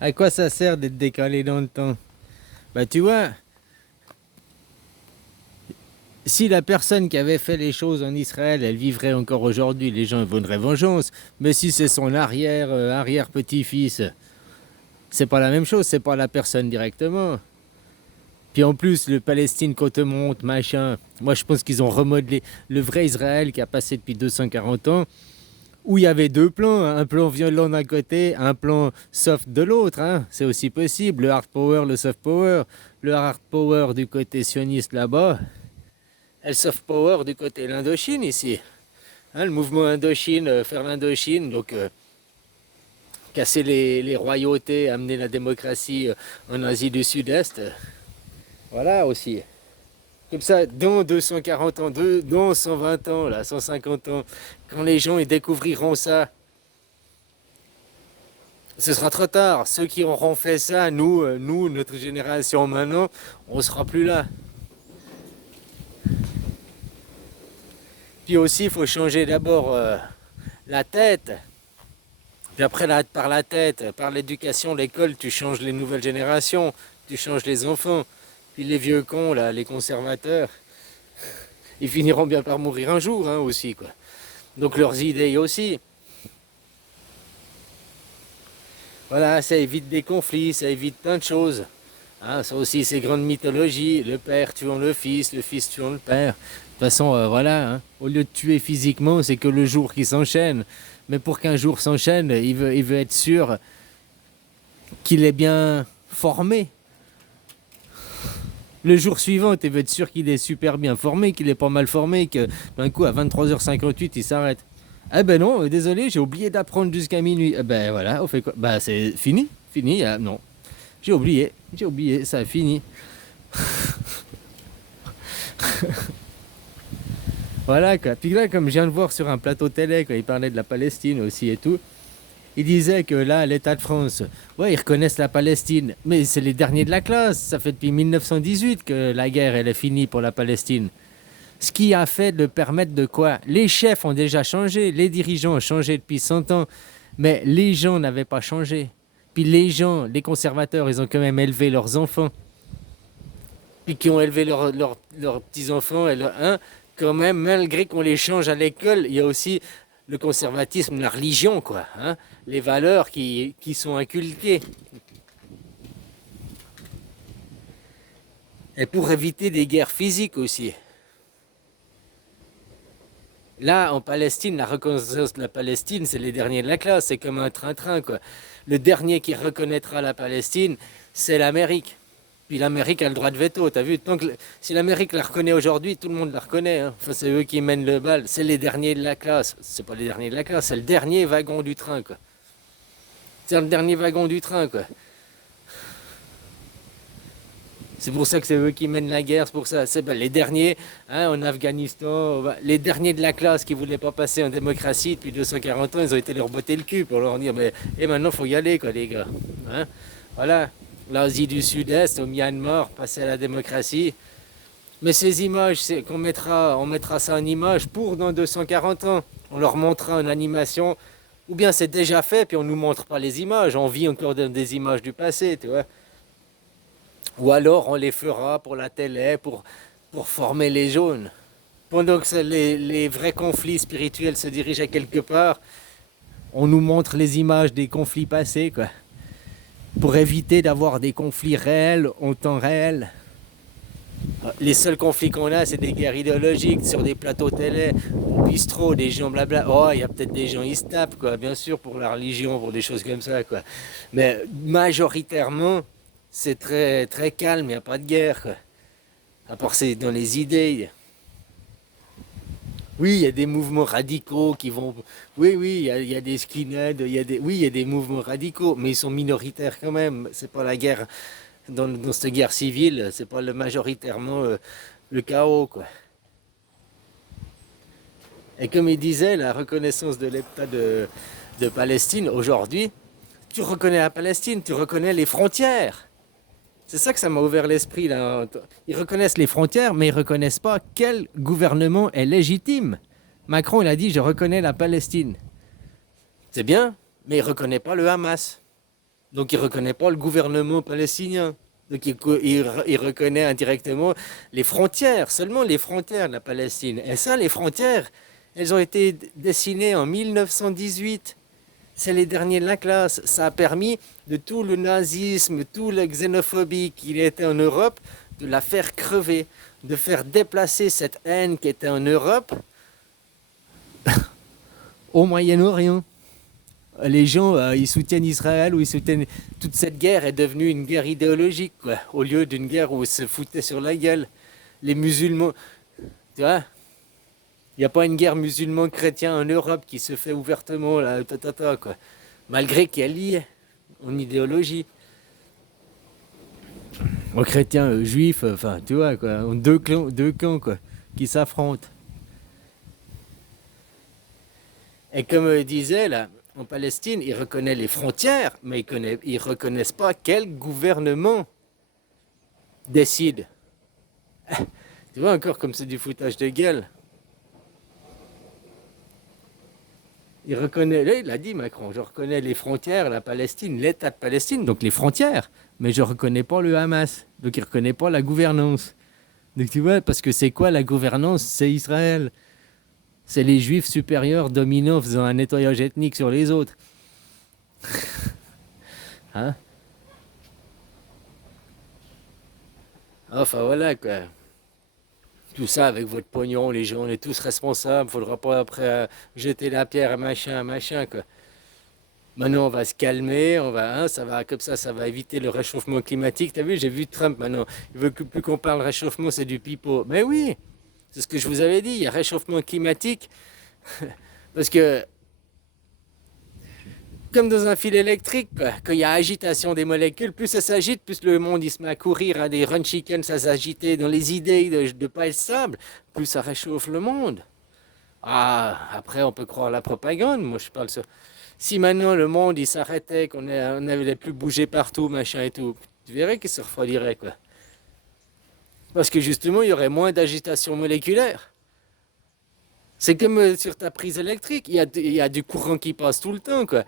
À quoi ça sert d'être décalé dans le temps? Bah tu vois, si la personne qui avait fait les choses en Israël, elle vivrait encore aujourd'hui, les gens voudraient vengeance. Mais si c'est son arrière petit-fils, c'est pas la même chose, c'est pas la personne directement. Puis en plus, le Palestine qu'on te montre, machin, moi je pense qu'ils ont remodelé le vrai Israël qui a passé depuis 240 ans, où il y avait deux plans, hein, un plan violent d'un côté, un plan soft de l'autre. Hein. C'est aussi possible, le hard power, le soft power. Le hard power du côté sioniste là-bas, et le soft power du côté l'Indochine ici. Hein, le mouvement Indochine, faire l'Indochine, donc casser les royautés, amener la démocratie en Asie du Sud-Est. Voilà aussi. Comme ça, dans 240 ans, dans 120 ans, là, 150 ans, quand les gens ils découvriront ça, ce sera trop tard. Ceux qui auront fait ça, nous, notre génération maintenant, on ne sera plus là. Puis aussi, il faut changer d'abord la tête. Puis après, par la tête, par l'éducation, l'école, tu changes les nouvelles générations, tu changes les enfants. Puis les vieux cons, là, les conservateurs, ils finiront bien par mourir un jour hein, aussi, quoi. Donc leurs idées aussi. Voilà, ça évite des conflits, ça évite plein de choses. Hein, ça aussi, ces grandes mythologies, le père tuant le fils tuant le père. De toute façon, voilà, hein, au lieu de tuer physiquement, c'est que le jour qui s'enchaîne. Mais pour qu'un jour s'enchaîne, il veut être sûr qu'il est bien formé. Le jour suivant, tu veux être sûr qu'il est super bien formé, qu'il est pas mal formé, que d'un coup, à 23h58, il s'arrête. Ah ben non, désolé, j'ai oublié d'apprendre jusqu'à minuit. Eh ben voilà, on fait quoi? Bah c'est fini, fini, ah, non. J'ai oublié, ça a fini. Voilà quoi. Puis là, comme je viens de voir sur un plateau télé, quand il parlait de la Palestine aussi et tout, il disait que là, l'État de France, ouais, ils reconnaissent la Palestine, mais c'est les derniers de la classe. Ça fait depuis 1918 que la guerre, elle est finie pour la Palestine. Ce qui a fait de permettre de quoi? Les chefs ont déjà changé, les dirigeants ont changé depuis 100 ans, mais les gens n'avaient pas changé. Puis les gens, les conservateurs, ils ont quand même élevé leurs enfants. Puis qui ont élevé leurs petits-enfants, hein, quand même, malgré qu'on les change à l'école, il y a aussi le conservatisme, la religion, quoi. Hein, les valeurs qui sont inculquées. Et pour éviter des guerres physiques aussi. Là, en Palestine, la reconnaissance de la Palestine, c'est les derniers de la classe. C'est comme un train-train, quoi. Le dernier qui reconnaîtra la Palestine, c'est l'Amérique. Puis l'Amérique a le droit de veto, t'as vu? Si l'Amérique la reconnaît aujourd'hui, tout le monde la reconnaît. Hein. Enfin, c'est eux qui mènent le bal. C'est les derniers de la classe. C'est pas les derniers de la classe, c'est le dernier wagon du train, quoi. C'est le dernier wagon du train, quoi. C'est pour ça que c'est eux qui mènent la guerre, c'est pour ça. C'est les derniers hein, en Afghanistan, les derniers de la classe qui ne voulaient pas passer en démocratie depuis 240 ans, ils ont été leur botter le cul pour leur dire mais et maintenant il faut y aller quoi les gars. Hein voilà, l'Asie du Sud-Est, au Myanmar, passer à la démocratie. Mais ces images, on mettra ça en image pour dans 240 ans. On leur montrera en animation, ou bien c'est déjà fait, puis on ne nous montre pas les images, on vit encore dans des images du passé, tu vois. Ou alors on les fera pour la télé, pour former les jaunes. Pendant que les vrais conflits spirituels se dirigent à quelque part, on nous montre les images des conflits passés, quoi. Pour éviter d'avoir des conflits réels en temps réel. Les seuls conflits qu'on a, c'est des guerres idéologiques sur des plateaux télé, au bistrot, des gens blabla. Oh, il y a peut-être des gens, ils se tapent, quoi, bien sûr, pour la religion, pour des choses comme ça, quoi. Mais majoritairement, c'est très, très calme, il n'y a pas de guerre, quoi. À part c'est dans les idées. Oui, il y a des mouvements radicaux qui vont. Oui, oui, il y a des skinheads, oui, il y a des mouvements radicaux, mais ils sont minoritaires quand même. C'est pas la guerre dans cette guerre civile, c'est pas majoritairement le chaos, quoi. Et comme il disait, la reconnaissance de l'État de Palestine aujourd'hui, tu reconnais la Palestine, tu reconnais les frontières. C'est ça que ça m'a ouvert l'esprit là. Ils reconnaissent les frontières, mais ils reconnaissent pas quel gouvernement est légitime. Macron, il a dit je reconnais la Palestine. C'est bien, mais il reconnaît pas le Hamas. Donc il ne reconnaît pas le gouvernement palestinien. Donc il reconnaît indirectement les frontières, seulement les frontières de la Palestine. Et ça, les frontières, elles ont été dessinées en 1918. C'est les derniers de la classe. Ça a permis de tout le nazisme, toute la xénophobie qu'il était en Europe, de la faire crever, de faire déplacer cette haine qui était en Europe au Moyen-Orient. Les gens, ils soutiennent Israël ou ils soutiennent... Toute cette guerre est devenue une guerre idéologique, quoi, au lieu d'une guerre où ils se foutaient sur la gueule. Les musulmans, tu vois, il n'y a pas une guerre musulman-chrétien en Europe qui se fait ouvertement, là, quoi. Malgré qu'elle y est en idéologie. Aux chrétiens, aux juifs, enfin, tu vois, quoi, en deux camps, quoi, qui s'affrontent. Et comme disait, là, en Palestine, ils reconnaissent les frontières, mais ils ne reconnaissent pas quel gouvernement décide. Tu vois encore comme c'est du foutage de gueule. Il reconnaît, là, il a dit Macron, je reconnais les frontières, la Palestine, l'État de Palestine, donc les frontières, mais je ne reconnais pas le Hamas, donc il ne reconnaît pas la gouvernance. Donc tu vois, parce que c'est quoi la gouvernance? C'est Israël. C'est les juifs supérieurs dominants faisant un nettoyage ethnique sur les autres. Hein? Enfin voilà quoi. Tout ça avec votre pognon, les gens, on est tous responsables. Faudra pas après jeter la pierre à machin quoi. Maintenant, on va se calmer, on va, hein, ça va comme ça va éviter le réchauffement climatique. T'as vu, j'ai vu Trump maintenant. Il veut que plus qu'on parle réchauffement, c'est du pipeau. Mais oui, c'est ce que je vous avais dit. Il y a réchauffement climatique parce que comme dans un fil électrique, quoi, quand il y a agitation des molécules, plus ça s'agite, plus le monde il se met à courir à des run chickens, à s'agiter dans les idées de ne pas être stable, plus ça réchauffe le monde. Ah, après on peut croire la propagande, moi je parle sur... Si maintenant le monde il s'arrêtait, on n'allait plus bouger partout, machin et tout, tu verrais qu'il se refroidirait quoi. Parce que justement il y aurait moins d'agitation moléculaire. C'est comme sur ta prise électrique, il y a du courant qui passe tout le temps quoi.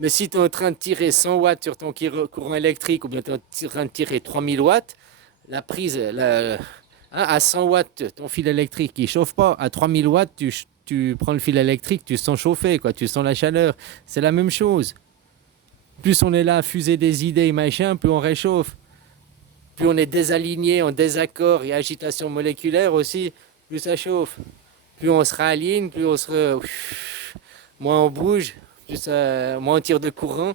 Mais si tu es en train de tirer 100 watts sur ton courant électrique ou bien tu es en train de tirer 3000 watts, la prise, à 100 watts, ton fil électrique il ne chauffe pas. À 3000 watts, tu prends le fil électrique, tu sens chauffer, quoi, tu sens la chaleur. C'est la même chose. Plus on est là à fuser des idées et machin, plus on réchauffe. Plus on est désaligné, en désaccord et agitation moléculaire aussi, plus ça chauffe. Plus on se réaligne, plus on se... moins on bouge, plus moins on tire de courant.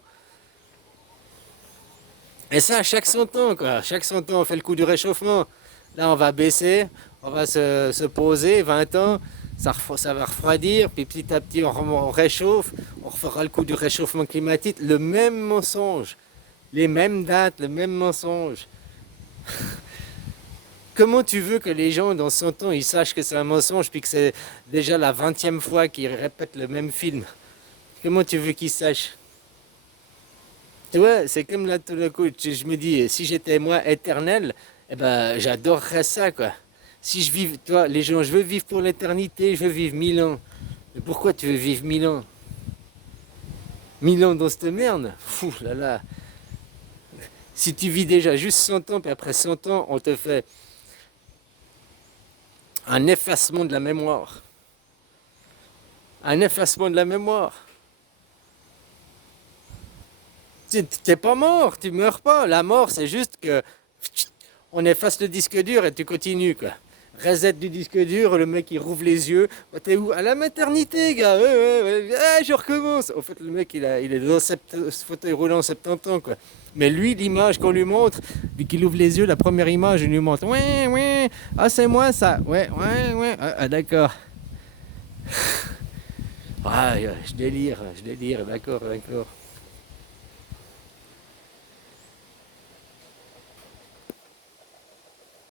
Et ça, chaque 100 ans, quoi. Chaque 100 ans, on fait le coup du réchauffement. Là, on va baisser, on va se poser, 20 ans, ça va refroidir, puis petit à petit, on réchauffe, on refera le coup du réchauffement climatique. Le même mensonge, les mêmes dates, le même mensonge. Comment tu veux que les gens, dans 100 ans, ils sachent que c'est un mensonge, puis que c'est déjà la 20e fois qu'ils répètent le même film? Comment tu veux qu'ils sachent? Tu vois, c'est comme là tout d'un coup, je me dis, si j'étais moi éternel, eh ben, j'adorerais ça, quoi. Si je vis, toi, les gens, je veux vivre pour l'éternité, je veux vivre 1000 ans. Mais pourquoi tu veux vivre 1000 ans? 1000 ans dans cette merde? Fou là là. Si tu vis déjà juste 100 ans, puis après 100 ans, on te fait un effacement de la mémoire. Un effacement de la mémoire. T'es pas mort, tu meurs pas. La mort, c'est juste que on efface le disque dur et tu continues, quoi. Reset du disque dur, le mec il rouvre les yeux. Bah, t'es où? À la maternité, gars. Ouais, ouais, ouais. Ah, je recommence. En fait, le mec il est dans ce fauteuil roulant 70 ans, quoi. Mais lui, l'image qu'on lui montre, vu qu'il ouvre les yeux, la première image, il lui montre. Ouais, ouais. Ah, c'est moi ça. Ouais, ouais, ouais. Ah, d'accord. Ah, je délire, d'accord, d'accord.